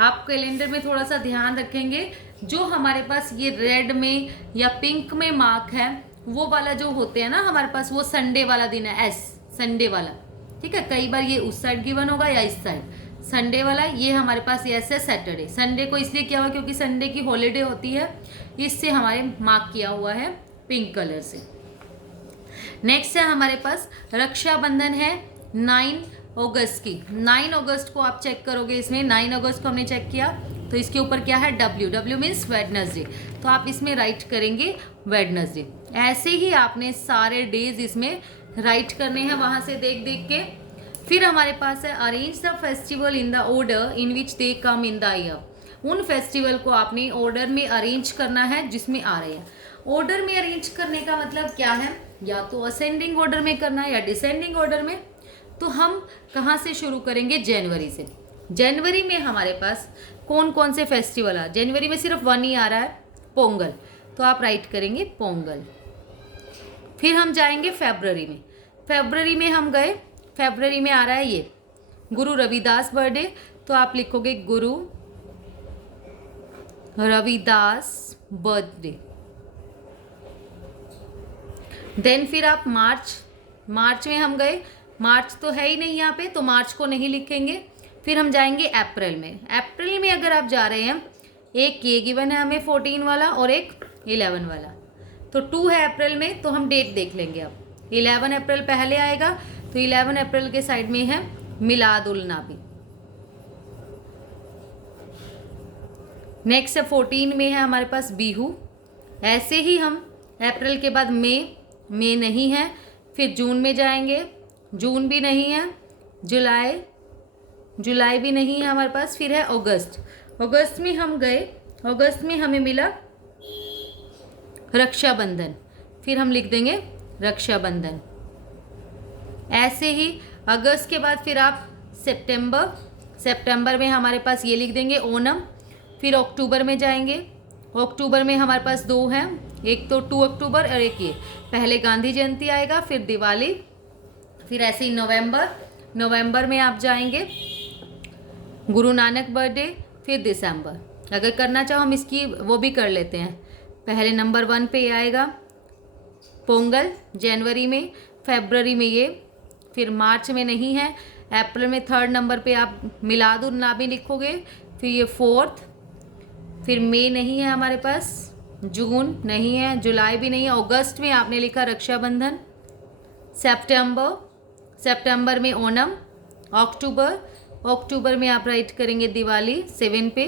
आप कैलेंडर में थोड़ा सा ध्यान रखेंगे, जो हमारे पास ये रेड में या पिंक में मार्क है, वो वाला जो होते हैं ना हमारे पास, वो संडे वाला दिन है, एस संडे वाला, ठीक है, कई बार ये उस साइड गिवन होगा या इस साइड। संडे वाला ये हमारे पास यस है सैटरडे। संडे को इसलिए किया हुआ क्योंकि संडे की हॉलीडे होती है, इससे हमारे मार्क किया हुआ है पिंक कलर से। नेक्स्ट है हमारे पास रक्षाबंधन है 9 अगस्त की। 9 अगस्त को आप चेक करोगे, इसमें 9 अगस्त को हमने चेक किया तो इसके ऊपर क्या है डब्ल्यू, डब्ल्यू मीन्स वेडनेसडे, तो आप इसमें राइट करेंगे वेडनेसडे। ऐसे ही आपने सारे डेज इसमें राइट करने हैं वहाँ से देख देख के। फिर हमारे पास है arrange the festival in the order in which they come in the year. उन फेस्टिवल को आपने ऑर्डर में अरेंज करना है जिसमें आ रहे हैं। ऑर्डर में अरेंज करने का मतलब क्या है, या तो असेंडिंग ऑर्डर में करना है या डिसेंडिंग ऑर्डर में। तो हम कहाँ से शुरू करेंगे, जनवरी से। जनवरी में हमारे पास कौन कौन से फेस्टिवल आ, जनवरी में सिर्फ 1 ही आ रहा है, पोंगल, तो आप राइट करेंगे पोंगल। फिर हम जाएंगे फेब्रुअरी में। फेब्रुअरी में हम गए, फेब्रुअरी में आ रहा है ये गुरु रविदास बर्थडे, तो आप लिखोगे गुरु रविदास बर्थडे। देन फिर आप मार्च में हम गए, मार्च तो है ही नहीं यहाँ पे, तो मार्च को नहीं लिखेंगे। फिर हम जाएंगे अप्रैल में। अप्रैल में अगर आप जा रहे हैं, एक ये गिवन है हमें 14 वाला और एक 11 वाला, तो 2 है अप्रैल में, तो हम डेट देख लेंगे। अब 11 अप्रैल पहले आएगा, तो 11 अप्रैल के साइड में है मिलाद उल नबी। नेक्स्ट है 14 में है हमारे पास बिहू। ऐसे ही हम अप्रैल के बाद मई नहीं है, फिर जून में जाएंगे, जून भी नहीं है, जुलाई भी नहीं है हमारे पास। फिर है अगस्त में हम गए, अगस्त में हमें मिला रक्षाबंधन, फिर हम लिख देंगे रक्षाबंधन। ऐसे ही अगस्त के बाद फिर आप सितंबर में हमारे पास ये लिख देंगे ओणम। फिर अक्टूबर में जाएंगे, अक्टूबर में हमारे पास 2 हैं, एक तो 2 अक्टूबर और एक ये, पहले गांधी जयंती आएगा फिर दिवाली। फिर ऐसे ही नवंबर में आप जाएंगे गुरु नानक बर्थडे। फिर दिसंबर, अगर करना चाहो हम इसकी वो भी कर लेते हैं। पहले नंबर 1 पे आएगा पोंगल, जनवरी में, फरवरी में ये, फिर मार्च में नहीं है, अप्रैल में 3rd नंबर पे आप मिलाद उन नबी लिखोगे। फिर ये 4th, फिर मई नहीं है हमारे पास, जून नहीं है, जुलाई भी नहीं है। अगस्त में आपने लिखा रक्षाबंधन। सितंबर में ओणम। अक्टूबर में आप राइट करेंगे दिवाली 7 पे।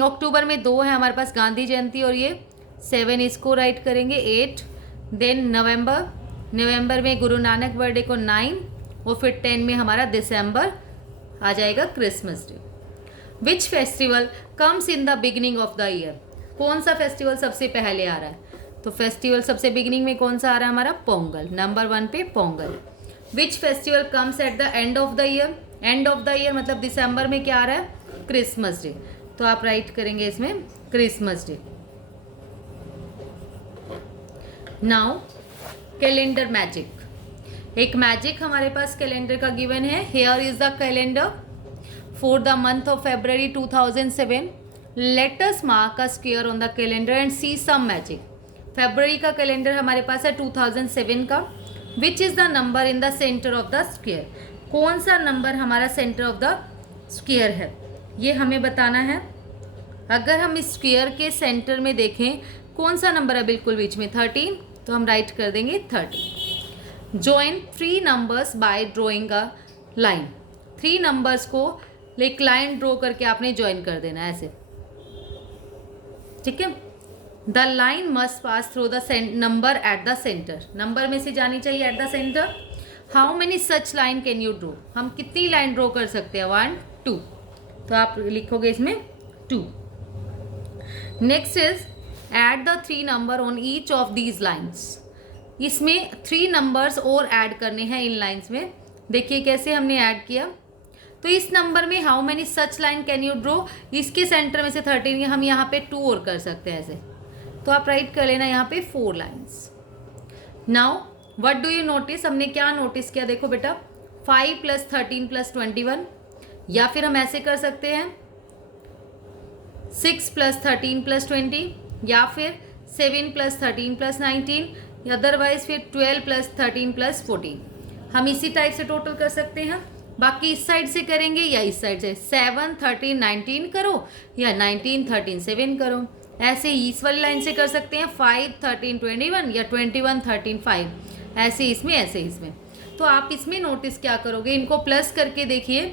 अक्टूबर में 2 है हमारे पास गांधी जयंती और ये 7, इसको राइट करेंगे 8। देन नवंबर में गुरु नानक बर्थडे को 9 और फिर 10 में हमारा दिसंबर आ जाएगा Christmas day. Which festival comes in the beginning of the year. कौन सा फेस्टिवल सबसे पहले आ रहा है, तो फेस्टिवल सबसे बिगिनिंग में कौन सा आ रहा है हमारा पोंगल, नंबर 1 पे पोंगल। विच festival comes at the end of the year, end of the year मतलब दिसंबर में क्या आ रहा है क्रिसमस डे, तो आप राइट करेंगे इसमें Christmas day. Now calendar magic, एक मैजिक हमारे पास कैलेंडर का गिवन है। Here is the calendar for the month of February 2007। Let us mark a square on the calendar and see some magic. फरवरी का कैलेंडर हमारे पास है 2007 का। Which is the number in the centre of the square, कौन सा नंबर हमारा सेंटर ऑफ द स्क्वायर है ये हमें बताना है। अगर हम इस स्क्वायर के सेंटर में देखें कौन सा नंबर है बिल्कुल बीच में 13, तो हम राइट कर देंगे 13। Join 3 numbers by drawing a line. 3 numbers को एक लाइन ड्रॉ करके आपने ज्वाइन कर देना है ऐसे, ठीक है। The line must pass through the number at the centre, number में से जानी चाहिए at the centre. How many such line can you draw, हम कितनी लाइन ड्रॉ कर सकते हैं 1 2, तो आप लिखोगे इसमें 2। Next is add the 3 number on each of these lines. इसमें 3 नंबर्स और ऐड करने हैं इन लाइन्स में। देखिए कैसे हमने ऐड किया, तो इस नंबर में how many such line can you draw, इसके सेंटर में से 13 हम यहाँ पे 2 और कर सकते हैं ऐसे, तो आप राइट कर लेना यहाँ पे 4 lines. Now what do you notice, हमने क्या नोटिस किया, देखो बेटा 5 + 13 + 21, या फिर हम ऐसे कर सकते हैं 6 + 13 + 20, या फिर 7 + 13 + 19, या अदरवाइज फिर 12 + 13 + 14। हम इसी टाइप से टोटल कर सकते हैं। बाकी इस साइड से करेंगे या इस साइड से, 7 13 19 करो या 19 13 7 करो। ऐसे ही इस वाली लाइन से कर सकते हैं 5 13 21 या 21 13 5, ऐसे इसमें ऐसे इसमें। तो आप इसमें नोटिस क्या करोगे, इनको प्लस करके देखिए,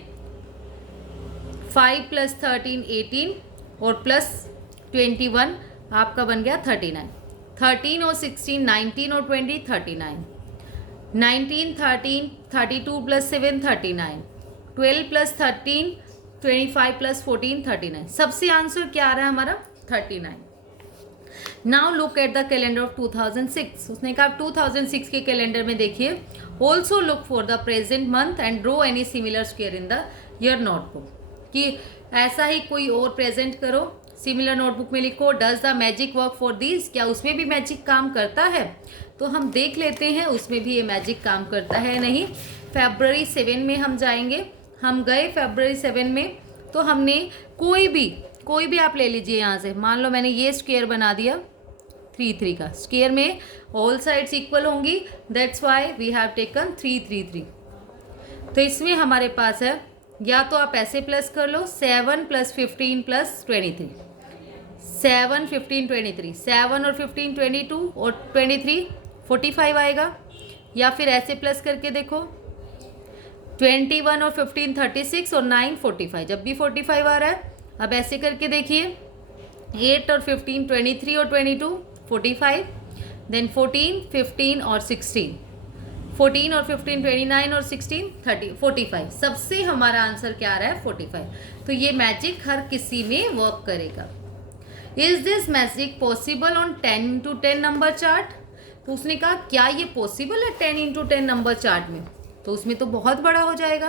5 + 13 18 और प्लस 21 आपका बन गया 39। 13 और 16 19 और 20 39। 19 13 32 + 7 39। 12 + 13 25 + 14 39। सबसे आंसर क्या आ रहा है हमारा 39। Now look at the calendar of 2006। उसने कहा 2006 के कैलेंडर में देखिए, also look for the present month and draw any similar square in the your notebook. कि ऐसा ही कोई और प्रेजेंट करो, सिमिलर नोटबुक में लिखो does the magic work for this, क्या उसमें भी मैजिक काम करता है। तो हम देख लेते हैं उसमें भी ये मैजिक काम करता है नहीं। February 7 में हम जाएंगे, हम गए February 7 में, तो हमने कोई भी आप ले लीजिए यहाँ से। मान लो मैंने ये स्क्वायर बना दिया 3 3 का, स्क्वायर में ऑल साइड्स इक्वल होंगी, that's why we have taken 3 3 3। तो इसमें हमारे पास है, या तो आप ऐसे प्लस कर लो 7 + 15 + 23, 7 15 23, 7 और 15 22 और 23 45 आएगा। या फिर ऐसे प्लस करके देखो 21 और 15 36 और 9 45, जब भी 45 आ रहा है। अब ऐसे करके देखिए 8 और 15 23 और 22 45, देन 14 15 और 16, 14 और 15 29 और 16 30 45। सबसे हमारा आंसर क्या आ रहा है 45। तो ये मैजिक हर किसी में वर्क करेगा। Is this magic possible on 10 × 10 number chart. तो उसने कहा क्या ये पॉसिबल है 10 × 10 नंबर चार्ट में, तो उसमें तो बहुत बड़ा हो जाएगा,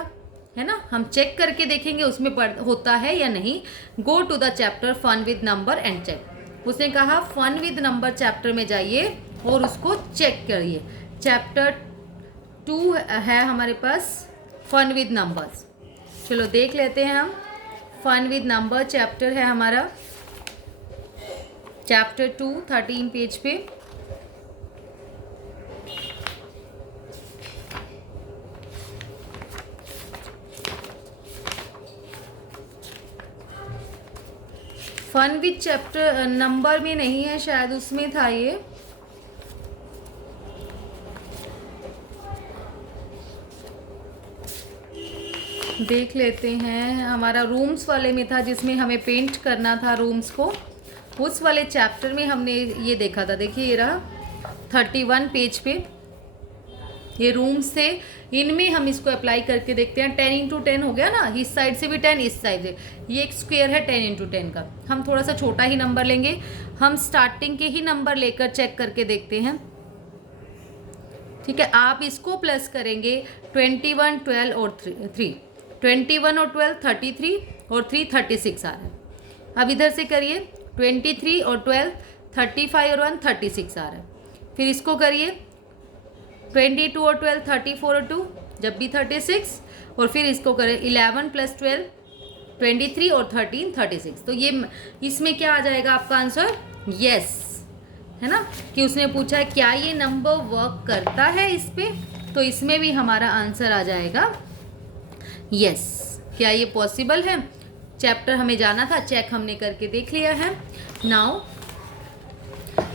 है ना। हम चेक करके देखेंगे उसमें होता है या नहीं। Go to the chapter fun with number and check. उसने कहा फन विद नंबर चैप्टर में जाइए और उसको चेक करिए। चैप्टर 2 है हमारे पास फन विद नंबर्स। चलो देख लेते हैं हम। फन विद नंबर चैप्टर है हमारा, चैप्टर 2 13 पेज पे। फन विद चैप्टर नंबर में नहीं है शायद, उसमें था ये। देख लेते हैं, हमारा रूम्स वाले में था जिसमें हमें पेंट करना था रूम्स को। उस वाले चैप्टर में हमने ये देखा था। देखिए ये रहा 31 पेज पे ये रूम्स थे। इनमें हम इसको अप्लाई करके देखते हैं। 10 × 10 हो गया ना, इस साइड से भी 10, इस साइड से। ये एक स्क्वायर है 10 × 10 का। हम थोड़ा सा छोटा ही नंबर लेंगे, हम स्टार्टिंग के ही नंबर लेकर चेक करके देखते हैं, ठीक है। आप इसको प्लस करेंगे 21 12 और 3, 21 और 12 33 और 3 36 आ रहा है। अब इधर से करिए 23 और 12 35 और 1 36 आ रहा है। फिर इसको करिए 22 और 12 34 और 2, जब भी 36। और फिर इसको करें 11 + 12 23 और 13 36। तो ये इसमें क्या आ जाएगा आपका आंसर, यस, है ना। कि उसने पूछा है क्या ये नंबर वर्क करता है इस पे, तो इसमें भी हमारा आंसर आ जाएगा यस। क्या ये पॉसिबल है। चैप्टर हमें जाना था, चेक हमने करके देख लिया है। Now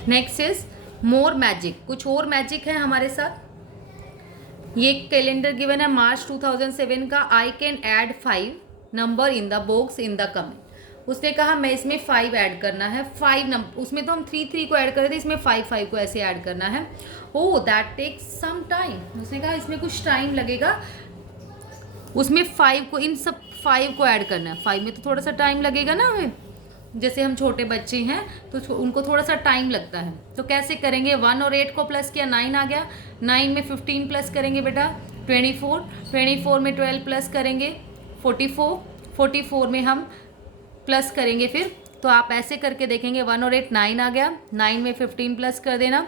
next is more magic. कुछ और मैजिक है हमारे साथ। ये कैलेंडर गिवन है मार्च 2007 का। I can add 5 number in the box in the comment. उसने कहा मैं इसमें 5 ऐड करना है। 5 नंबर, उसमें तो हम 3 3 को ऐड कर रहे थे, इसमें 5 5 को ऐसे ऐड करना है। Oh that takes some time. उसने कहा इसमें कुछ टाइम लगेगा, उसमें 5 को, इन सब 5 को ऐड करना है। 5 में तो थोड़ा सा टाइम लगेगा ना हमें, जैसे हम छोटे बच्चे हैं तो उनको थोड़ा सा टाइम लगता है। तो कैसे करेंगे, 1 और 8 को प्लस किया 9 आ गया। 9 में 15 प्लस करेंगे बेटा 24, 24 में 12 प्लस करेंगे 44, 44 में हम प्लस करेंगे फिर। तो आप ऐसे करके देखेंगे 1 और 8 9 आ गया, 9 में 15 प्लस कर देना,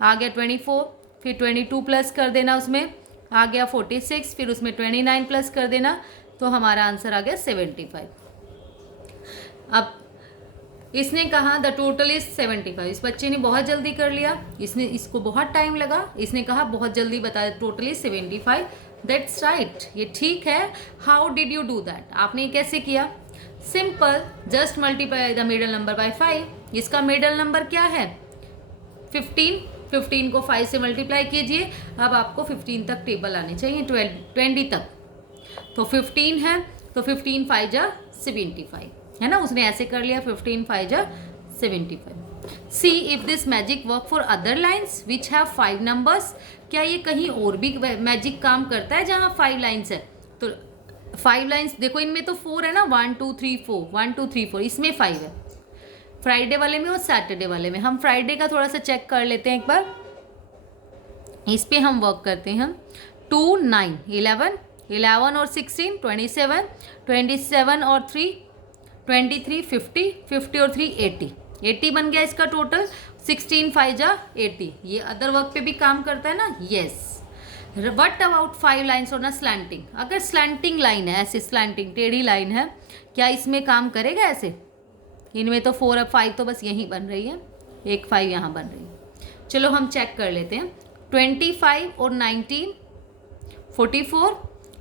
आ गया 24, फिर 22 प्लस कर देना, उसमें आ गया 46, फिर उसमें 29 प्लस कर देना, तो हमारा आंसर आ गया 75। अब इसने कहा द टोटल इज 75। इस बच्चे ने बहुत जल्दी कर लिया, इसको बहुत टाइम लगा, इसने कहा बहुत जल्दी बताया टोटल इज 75। दैट्स राइट, ये ठीक है। How did you do that, आपने ये कैसे किया? Simple, just multiply the middle number by 5। इसका मिडल नंबर क्या है? 15। 15 को 5 से मल्टीप्लाई कीजिए। अब आपको 15 तक टेबल आने चाहिए, 20 तक। तो 15 है, तो 15 5 जा 75 है ना, उसने ऐसे कर लिया, 15 5 जा 75। See if this magic work for other lines which have 5 numbers. क्या ये कहीं और भी मैजिक काम करता है जहाँ 5 लाइन्स है? तो 5 लाइन्स देखो, इनमें तो 4 है ना, 1 2 3 4, 1 2 3 4, इसमें 5 है फ्राइडे वाले में और सैटरडे वाले में। हम फ्राइडे का थोड़ा सा चेक कर लेते हैं एक बार, इस पे हम वर्क करते हैं। 2 9 11, 11 और 16 27, 27 और 3 23, 50, 50 और 3 80, 80 बन गया इसका टोटल। 16 5 जा 80। ये अदर वर्क पे भी काम करता है ना? Yes. What about 5 lines on a slanting. अगर स्लैंटिंग लाइन है, ऐसे स्लैंटिंग टेढ़ी लाइन है, क्या इसमें काम करेगा ऐसे? इनमें तो 4 और 5 तो बस यहीं बन रही है, एक 5 यहाँ बन रही है। चलो हम चेक कर लेते हैं। 25 और 19 44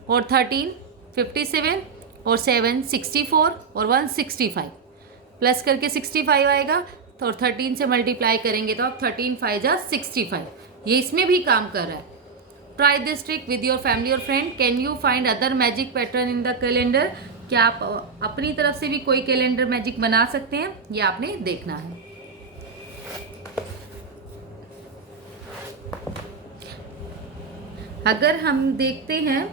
और 13 57 और 7 64 और 1 65, प्लस करके 65 आएगा, तो और 13 से मल्टीप्लाई करेंगे तो अब 13 5 जा 65। ये इसमें भी काम कर रहा है। Try this trick with your family और friend. Can you find other magic pattern in the calendar. क्या आप अपनी तरफ से भी कोई कैलेंडर मैजिक बना सकते हैं, ये आपने देखना है। अगर हम देखते हैं,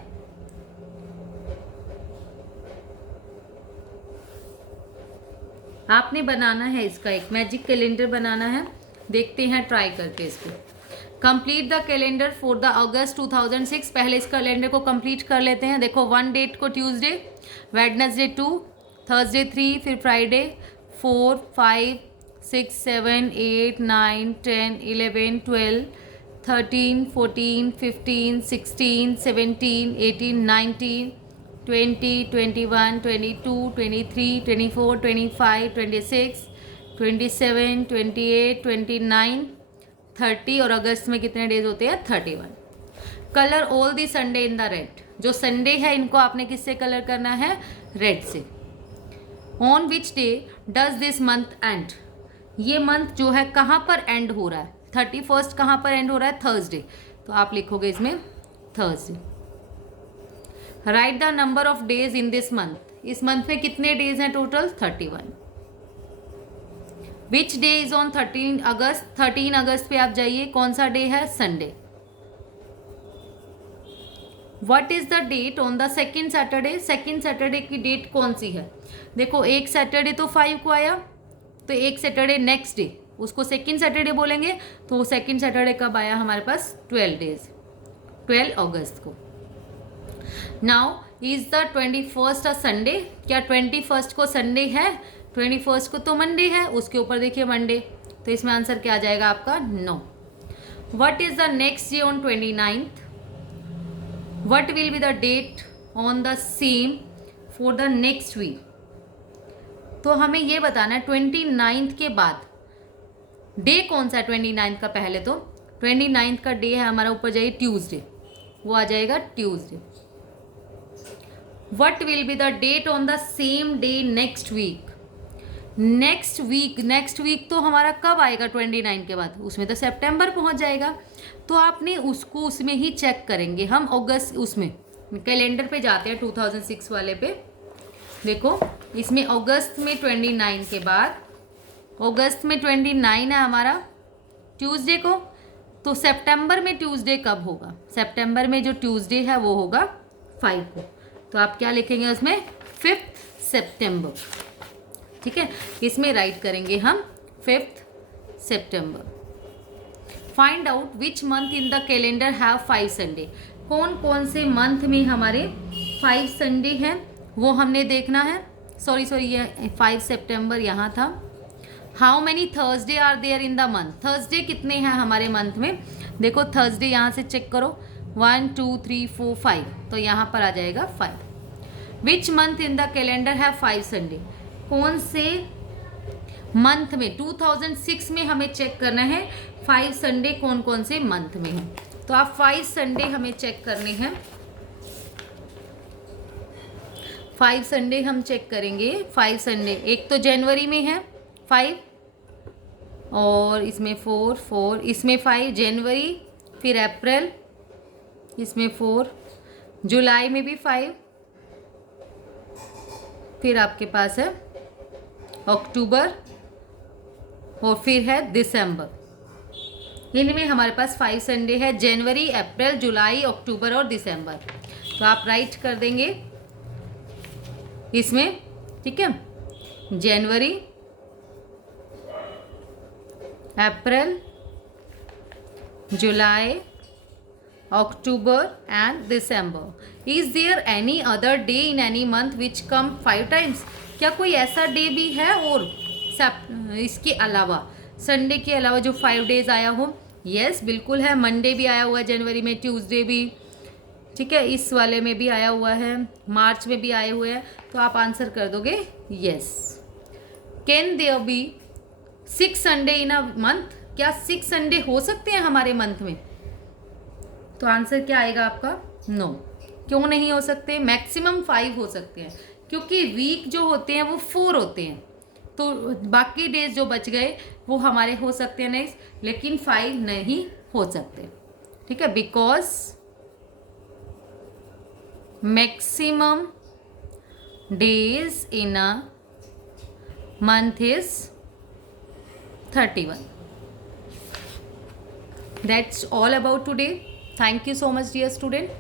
आपने बनाना है इसका एक मैजिक कैलेंडर बनाना है, देखते हैं ट्राई करके इसको। Complete the calendar for the August 2006। पहले इस कैलेंडर को कंप्लीट कर लेते हैं। देखो 1 डेट को ट्यूसडे, वेडनेसडे 2, थर्सडे 3, फिर फ्राइडे 4 5 6 7 8 9 10 11 12 13 14 15 16 17 18 19 20 21 22 23 24 25 26 27 28 29 30 और अगस्त में कितने डेज होते हैं? 31। Colour all the Sunday in the red. जो संडे है इनको आपने किससे कलर करना है? रेड से। On which day does this month and. ये मंथ जो है कहाँ पर एंड हो रहा है? 31 कहाँ पर एंड हो रहा है? थर्सडे। तो आप लिखोगे इसमें Thursday. Write the number of days in this month. इस मंथ में कितने डेज हैं total? 31। Which day is on 13 August. 13 अगस्त पे आप जाइए, कौन सा डे है? Sunday. What is the date on the second Saturday. Second Saturday की डेट कौन सी है? देखो एक सैटरडे तो 5 को आया, तो एक सैटरडे नेक्स्ट डे उसको सेकेंड सैटरडे बोलेंगे। तो सेकेंड सैटरडे कब आया हमारे पास? 12 डेज, 12 अगस्त को। Now is the 21st a Sunday. क्या 21st को संडे है? 21st को तो मंडे है, उसके ऊपर देखिए मंडे, तो इसमें आंसर क्या आ जाएगा आपका? No. What is the next day on 29th। What will be the date on the same for the next week. तो हमें ये बताना है 29th के बाद डे कौन सा है? 29th का पहले तो 29th का डे है हमारा, ऊपर जाइए ट्यूसडे, वो आ जाएगा Tuesday. What will be the date on the same day next week. Next week तो हमारा कब आएगा? 29 के बाद, उसमें तो सितंबर पहुंच जाएगा। तो आपने उसको उसमें ही चेक करेंगे हम। अगस्त उसमें कैलेंडर पे जाते हैं 2006 वाले पे। देखो इसमें अगस्त में 29 के बाद, अगस्त में 29 है हमारा ट्यूसडे को, तो सितंबर में ट्यूसडे कब होगा? सितंबर में जो ट्यूसडे है वो होगा 5 को। तो आप क्या लिखेंगे उसमें? 5th सितंबर। ठीक है, इसमें राइट करेंगे हम 5th September. Find out which month in the calendar have 5 Sunday. कौन कौन से मंथ में हमारे 5 संडे हैं वो हमने देखना है। सॉरी ये 5 सितंबर यहाँ था। How many Thursday are there in the month. Thursday कितने हैं हमारे मंथ में? देखो थर्सडे यहाँ से चेक करो, 1 2 3 4 5, तो यहाँ पर आ जाएगा 5। Which month in the calendar have 5 Sunday. कौन से मंथ में 2006 में हमें चेक करना है 5 संडे कौन कौन से मंथ में है। तो आप 5 संडे हमें चेक करने हैं। 5 संडे हम चेक करेंगे। 5 संडे, एक तो जनवरी में है 5 और इसमें 4 इसमें 5 जनवरी, फिर अप्रैल इसमें 4, जुलाई में भी 5, फिर आपके पास है अक्टूबर और फिर है दिसंबर। इनमें हमारे पास 5 संडे है, जनवरी, अप्रैल, जुलाई, अक्टूबर और दिसंबर। तो आप राइट कर देंगे इसमें, ठीक है। जनवरी, अप्रैल, जुलाई, October and December. Is there any other day in any month which come 5 times? क्या कोई ऐसा डे भी है और इसके अलावा, संडे के अलावा जो 5 डेज आया हो? यस बिल्कुल है, मंडे भी आया हुआ है जनवरी में, ट्यूसडे भी, ठीक है, इस वाले में भी आया हुआ है, मार्च में भी आए हुए हैं। तो आप आंसर कर दोगे yes. Can there be 6 Sunday in a month? क्या 6 संडे हो सकते हैं हमारे मंथ में? तो आंसर क्या आएगा आपका? नो। क्यों नहीं हो सकते? मैक्सिमम 5 हो सकते हैं, क्योंकि वीक जो होते हैं वो 4 होते हैं, तो बाकी डेज जो बच गए वो हमारे हो सकते हैं नहीं, लेकिन 5 नहीं हो सकते, ठीक है, because maximum days in a month is 31. That's all about today. Thank you so much, dear student.